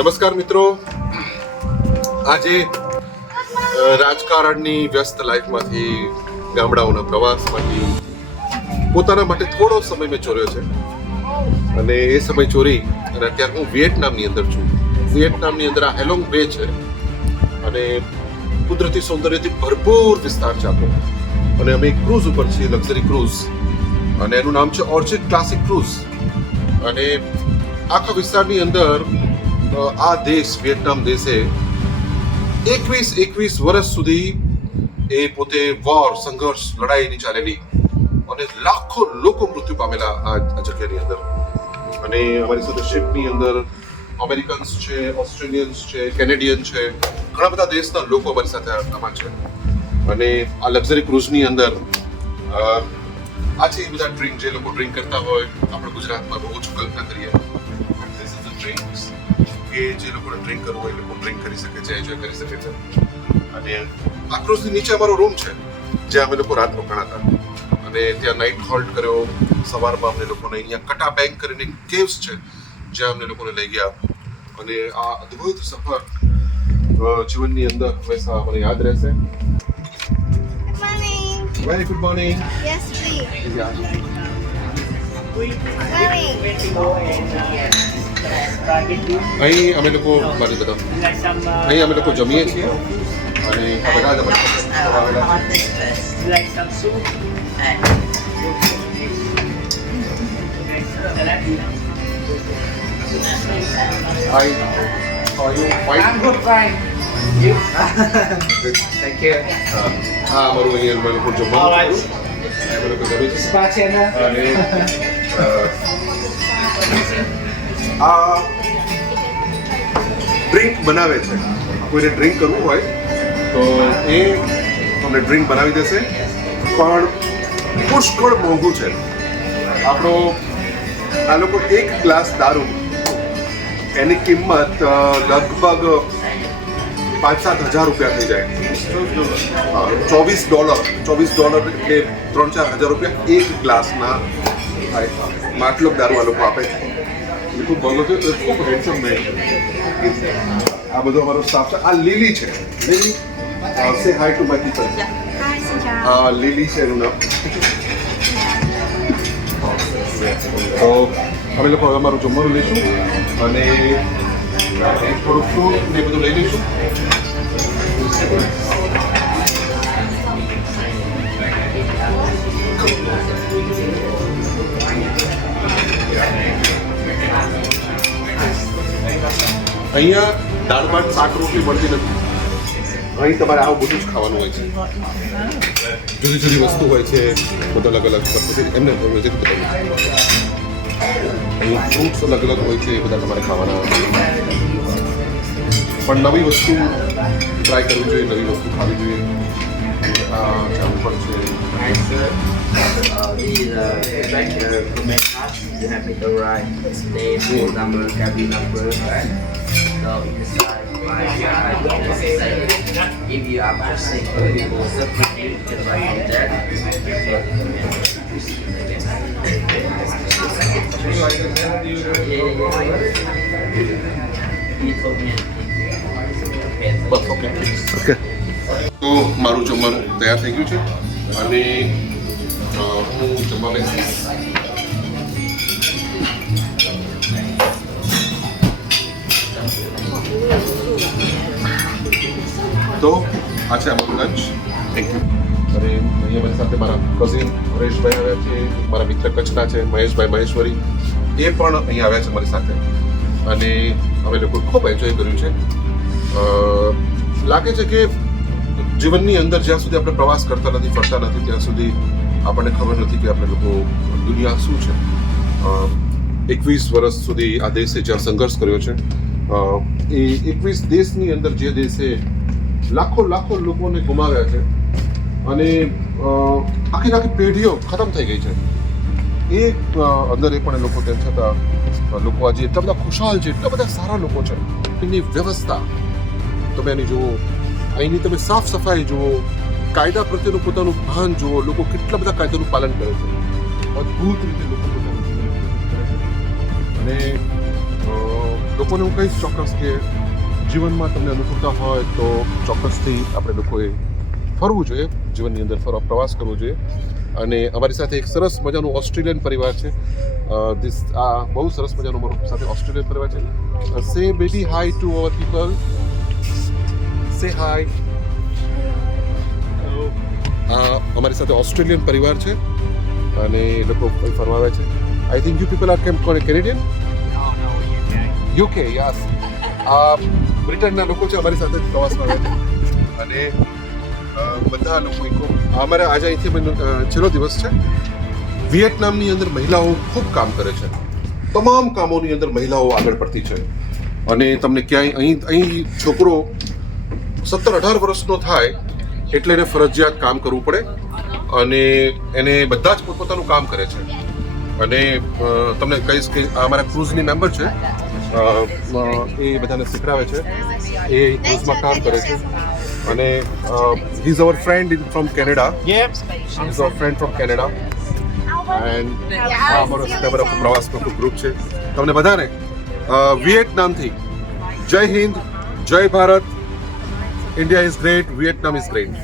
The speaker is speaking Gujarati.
નમસ્કાર મિત્રો, આજે રાજકારણની વ્યસ્ત લાઈફમાંથી, ગામડાઓના પ્રવાસમાંથી પોતાના માટે થોડો સમય મેં ચોર્યો છે અને એ સમય ચોરી અને અત્યારે હું વિયેટનામની અંદર છું. વિયેટનામની અંદર આ હેલોંગ બે છે અને કુદરતી સૌંદર્યથી ભરપૂર વિસ્તાર છે આપણો. અને અમે એક ક્રૂઝ ઉપર છીએ, લક્ઝરી ક્રૂઝ, અને એનું નામ છે ઓર્ચિડ ક્લાસિક ક્રૂઝ. અને આખા વિસ્તારની અંદર આ દેશ વિયેટનામ દેશે 21 વર્ષ સુધી એ પોતે વોર, સંઘર્ષ, લડાઈની ચાલેલી અને લાખો લોકો મૃત્યુ પામેલા આ જગ્યાની અંદર. અને અમારી સાથે શિપની અંદર અમેરિકન્સ છે, ઓસ્ટ્રેલિયન્સ છે, કેનેડિયન છે, ઘણા બધા દેશના લોકો અમારી સાથે આમાં છે. અને આ લક્ઝરી ક્રૂઝની અંદર આ છે એ બધા ડ્રિંક, જે લોકો ડ્રિંક કરતા હોય, આપણે ગુજરાતમાં બહુ ઓછું કલ્પના કરીએ. This is the drinks કે જે લોકોને ડ્રિંક કરવું હોય એ લોકો ડ્રિંક કરી શકે છે, એન્જોય કરી શકે છે. અને આ ક્રૂઝની નીચે અમારો રૂમ છે જ્યાં અમે લોકો રાત રોકાણા હતા અને ત્યાં નાઇટ હોલ્ટ કર્યો. સવારમાં અમને લોકોને અહીંયા કટા બેંક કરીને કેવ્સ છે જ્યાં અમને લોકોને લઈ ગયા. અને આ અદ્ભુત સફર જીવનની અંદર હંમેશા મને યાદ રહેશે. Very good morning. Yes, please. Yeah. અહીં અમે લોકો મારી બધા અહીં અમે લોકો જમીએ છીએ અને આ બધા જ અમારી સાથે આવેલા છે. Hi, how are you? Fine? I'm good, fine. You? Thank you. હા, અમારું અહીંયા અમે લોકો જમવાનું ખરું. અમે લોકો જમીએ છીએ. Spasiana. અને આ ડ્રિંક બનાવે છે. કોઈને ડ્રિંક કરવું હોય તો એ તમને ડ્રિંક બનાવી દેશે, પણ પુષ્કળ મોંઘું છે. આપણો આ લોકો એક ગ્લાસ દારૂ એની કિંમત લગભગ $5,000-7,000 રૂપિયા થઈ જાય. $24 એટલે $3,000-4,000 એક ગ્લાસના માટલો દારૂ આ લોકો આપે છે. ખૂબ બગો છે, ખૂબ હેન્ડસમ મેન. આ બધો અમારો સ્ટાફ છે. આ લીલી છે. Lily, say hi to my people. Hi, Sinja. આ લીલી છે એનું નામ. તો અમે લોકો હવે અમારું જમવાનું લઈશું અને થોડું ફ્રૂટ ને બધું લઈ લઈશું. અહીંયા દાળ ભાત, શાક, રોટલી મળતી નથી. અહીં તમારે આવું બધું જ ખાવાનું હોય છે. જુદી જુદી વસ્તુ હોય છે, બધા અલગ અલગ એમને અહીં ફ્રૂટ્સ અલગ અલગ હોય છે, એ બધા તમારે ખાવાના. પણ નવી વસ્તુ ટ્રાય કરવી જોઈએ, નવી વસ્તુ ખાવી જોઈએ. આ જામફળ છે. These like comment cards, you have it right, name, phone number, cabin number, right? So inside my if you are purchasing a vehicle separately, you can write that. Bus okay. તો મારું જમવાનું તૈયાર થઈ ગયું છે અને હું જમવા બેસીશ. તો આ છે અમારું લંચ. Thank you. અને અહીંયા મારી સાથે મારા કઝિન હરેશભાઈ આવ્યા છે, મારા મિત્ર કચ્છના છે મહેશભાઈ મહેશ્વરી, એ પણ અહીંયા આવ્યા છે મારી સાથે. અને અમે લોકો ખૂબ એન્જોય કર્યું છે. લાગે છે કે જીવનની અંદર જ્યાં સુધી આપણે પ્રવાસ કરતા નથી, ફરતા નથી, ત્યાં સુધી આપણને ખબર નથી કે આપણે લોકો દુનિયા શું છે. 21 વર્ષ સુધી આ દેશે જ્યાં સંઘર્ષ કર્યો છે, એ 21 દેશની અંદર જે દેશે લાખો લોકોને ગુમાવ્યા છે અને આખી પેઢીઓ ખતમ થઈ ગઈ છે. એ અંદર એ પણ એ લોકો તેમ છતાં લોકો આજે એટલા બધા ખુશાલ છે, એટલા બધા સારા લોકો છે. એની વ્યવસ્થા તમે એની જુઓ, અહીંની તમે સાફ સફાઈ જુઓ, કાયદા પ્રત્યેનું પોતાનું ભાન જુઓ. લોકો કેટલા બધા કાયદાનું પાલન કરે છે. અદ્ભુત રીતે લોકો પોતાનું જીવન કરે છે. અને લોકો લોકોને હું કહીશ ચોક્કસ કે જીવનમાં તમને અનુકૂળતા હોય તો ચોક્કસથી આપણે લોકોએ ફરવું જોઈએ, જીવનની અંદર પ્રવાસ કરવો જોઈએ. અને અમારી સાથે એક સરસ મજાનું ઓસ્ટ્રેલિયન પરિવાર છે. આ બહુ સરસ મજાનું મારું સાથે ઓસ્ટ્રેલિયન પરિવાર છે. Say baby hi to our people, say hi. અમારી સાથે ઓસ્ટ્રેલિયન પરિવાર છે અને એ લોકો ફરવા આવે છે. I think you people are Canadian? UK, yes. આ બ્રિટનના લોકો છે, અમારી સાથે પ્રવાસમાં આવે છે. અને બધા લોકો અમારે આજે અહીંથી છેલ્લો દિવસ છે. વિયેટનામની અંદર મહિલાઓ ખૂબ કામ કરે છે. તમામ કામોની અંદર મહિલાઓ આગળ પડતી છે. અને તમને ક્યાંય અહીં છોકરો 17-18 વર્ષનો થાય એટલે એને ફરજિયાત કામ કરવું પડે અને એને બધા જ પોતપોતાનું કામ કરે છે. અને તમને કહીશ કે આ અમારા ક્રૂઝની મેમ્બર છે, એ બધાને શીખડાવે છે, એ ક્રૂઝમાં કામ કરે છે. અને he is our friend from Canada. He is our friend from Canada. And આ અમારો પ્રવાસનો ખૂબ ગ્રુપ છે. તમને બધાને વિયેટનામથી જય હિન્દ, જય Bharat. India is great, વિયેટનામ is great.